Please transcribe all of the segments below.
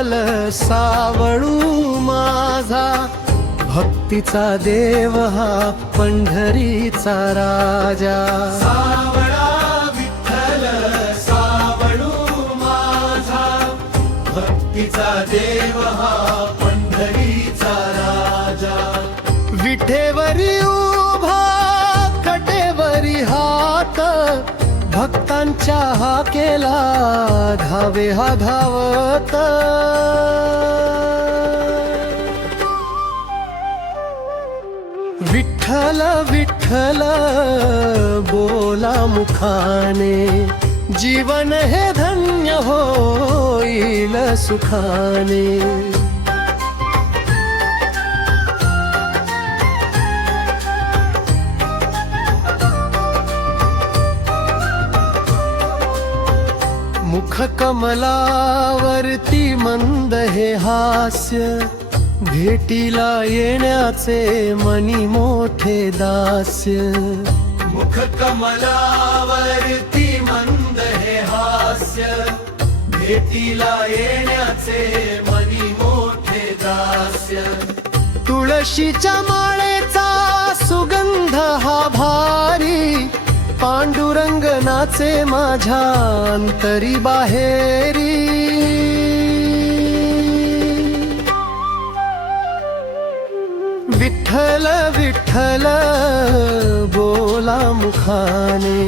विठ्ठल सावळू माझा, भक्तीचा देव हा पंढरीचा राजा। सावळा विठ्ठल सावळू माझा, भक्तीचा देव हा पंढरीचा राजा। विठेवरी उभा कटेवरी हात, भक्तांच्या हाकेला धावे हा धावत। विठ्ठल विठ्ठल बोला मुखाने, जीवन हे धन्य होईल सुखाने। मुख कमलावरती मंद हे हास्य, भेटीला येण्याचे मनी मोठे दास्य। मुख कमलावरती मंद हे हास्य, भेटीला येण्याचे मनी मोठे दास्य। तुळशीच्या माळेचा सुगंध हा भारी, पांडुरंग नाचे माझ्या अंतरी बाहेरी। विठ्ठल विठ्ठल बोला मुखाने,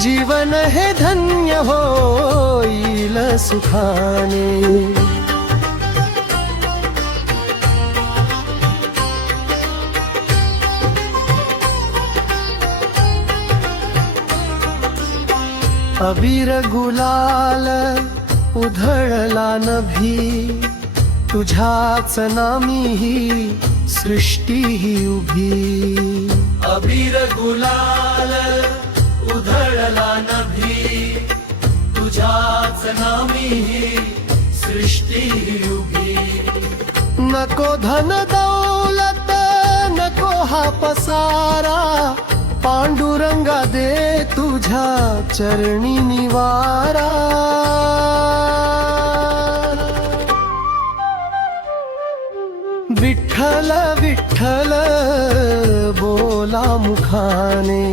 जीवन हे धन्य होईल सुखाने। अबीर गुलाल उधळला नभी, तुझ्याच नामी ही सृष्टी ही उभी। अबीर गुलाल उधळला नभी, तुझ्याच नामी ही सृष्टी ही उभी। नको धन दौलत नको हा पसारा, पांडुरंगा दे तुझ्या चरणी निवारा। विठ्ठल विठ्ठल बोला मुखाने,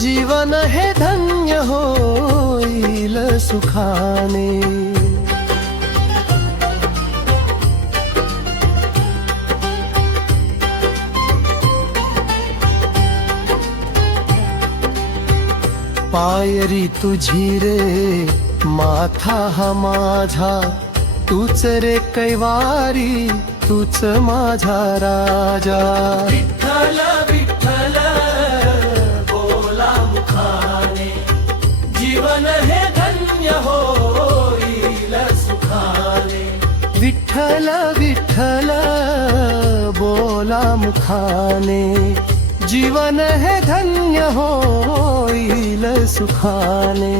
जीवन हे धन्य होईल सुखाने। पायरी तुझी रे माथा हा माझा, तूच रे कैवारी तूच माझा राजा। विठ्ठल विठ्ठल बोला मुखाने, जीवन हे धन्य होईल सुखाने। विठ्ठल विठ्ठल बोला मुखाने, जीवन हे धन्य होईल सुखाने।